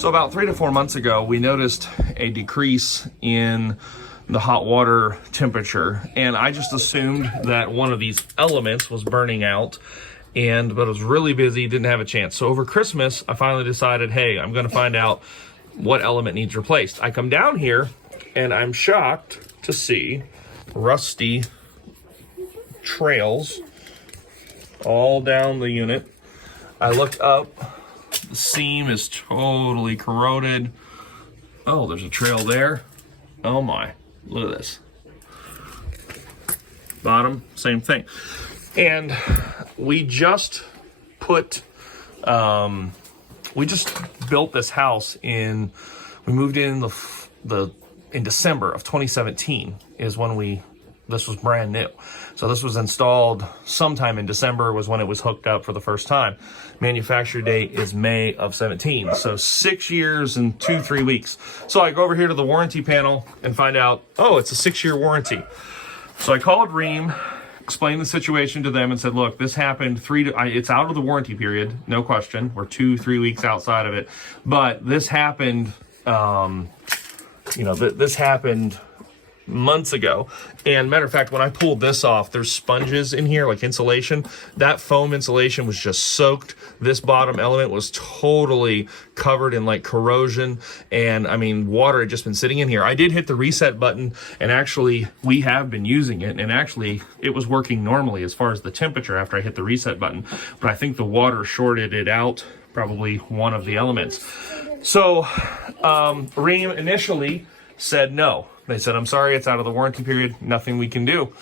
So about 3 to 4 months ago, we noticed a decrease in the hot water temperature, and I just assumed that one of these elements was burning out, but it was really busy, didn't have a chance. So over Christmas, I finally decided, hey, I'm gonna find out what element needs replaced. I come down here and I'm shocked to see rusty trails all down the unit. I looked up, the seam is totally corroded. Oh, there's a trail there. Oh my, look at this. Bottom, same thing. And we just put, we just built this house we moved in in December of 2017 is when this was brand new. So this was installed sometime in December was when it was hooked up for the first time. Manufacture date is May of 17. So 6 years and 2-3 weeks. So I go over here to the warranty panel and find out, oh, it's a 6-year warranty. So I called Rheem, explained the situation to them and said, look, this happened it's out of the warranty period, no question. We're 2-3 weeks outside of it. But this happened, this happened months ago. And matter of fact, when I pulled this off, there's sponges in here, like insulation. That foam insulation was just soaked. This bottom element was totally covered in like corrosion. And I mean, water had just been sitting in here. I did hit the reset button, and actually we have been using it. And actually it was working normally as far as the temperature after I hit the reset button. But I think the water shorted it out, probably one of the elements. So Rheem initially said no. They said, I'm sorry, it's out of the warranty period, nothing we can do.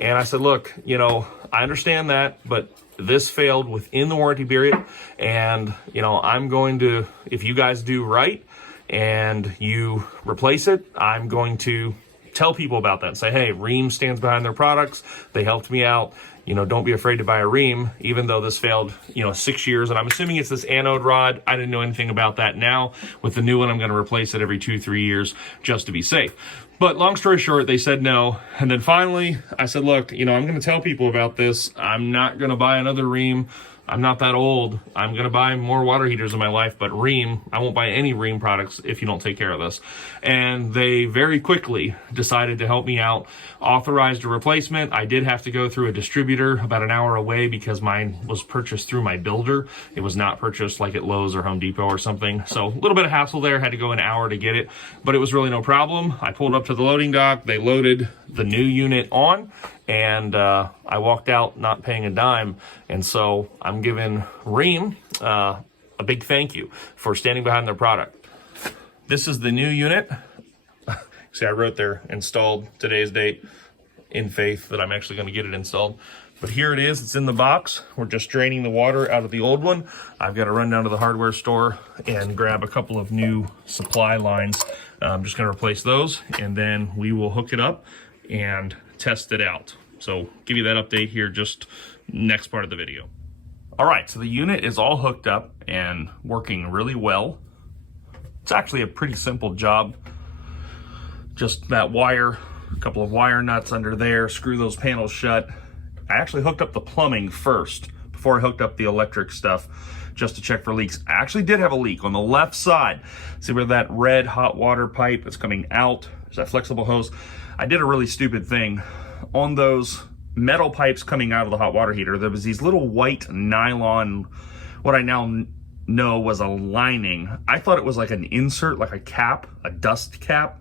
And I said, look, I understand that, but this failed within the warranty period. And, I'm going to, if you guys do right and you replace it, I'm going to tell people about that and say, hey, Rheem stands behind their products. They helped me out. Don't be afraid to buy a Rheem, even though this failed, 6 years. And I'm assuming it's this anode rod. I didn't know anything about that. Now, with the new one, I'm going to replace it every 2-3 years just to be safe. But long story short, they said no. And then finally, I said, look, I'm going to tell people about this. I'm not going to buy another Rheem. I'm not that old. I'm going to buy more water heaters in my life, but Rheem, I won't buy any Rheem products if you don't take care of this. And they very quickly decided to help me out, authorized a replacement. I did have to go through a distributor about an hour away because mine was purchased through my builder. It was not purchased like at Lowe's or Home Depot or something. So a little bit of hassle there, had to go an hour to get it, but it was really no problem. I pulled up to the loading dock, they loaded the new unit on, and I walked out not paying a dime. And so I'm giving Rheem a big thank you for standing behind their product. This is the new unit. See, I wrote there, installed today's date, in faith that I'm actually going to get it installed. But here it is, it's in the box. We're just draining the water out of the old one. I've got to run down to the hardware store and grab a couple of new supply lines. I'm just going to replace those, and then we will hook it up and test it out. So give you that update here just next part of the video. All right, so the unit is all hooked up and working really well. It's actually a pretty simple job. Just that wire, a couple of wire nuts under there, screw those panels shut. I actually hooked up the plumbing first before I hooked up the electric stuff just to check for leaks. I actually did have a leak on the left side. See where that red hot water pipe is coming out? There's that flexible hose. I did a really stupid thing. On those metal pipes coming out of the hot water heater, there was these little white nylon, what I now know was a lining. I thought it was like an insert, like a cap, a dust cap.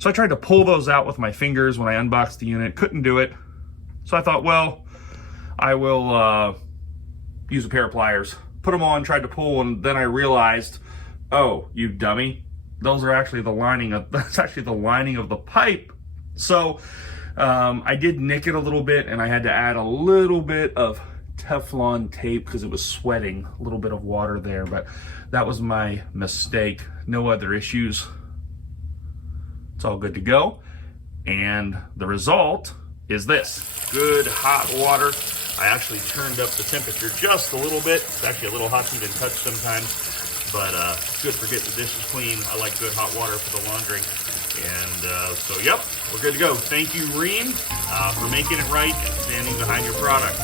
So I tried to pull those out with my fingers when I unboxed the unit, couldn't do it. So I thought, well, I will use a pair of pliers, put them on, tried to pull, and then I realized, oh, you dummy, those are actually the lining of, that's actually the lining of the pipe. So I did nick it a little bit, and I had to add a little bit of Teflon tape because it was sweating, a little bit of water there, but that was my mistake. No other issues. It's all good to go. And the result is this. Good hot water. I actually turned up the temperature just a little bit. It's actually a little hot to even touch sometimes, but good for getting the dishes clean. I like good hot water for the laundry. And so, yep, we're good to go. Thank you, Rheem, for making it right and standing behind your product.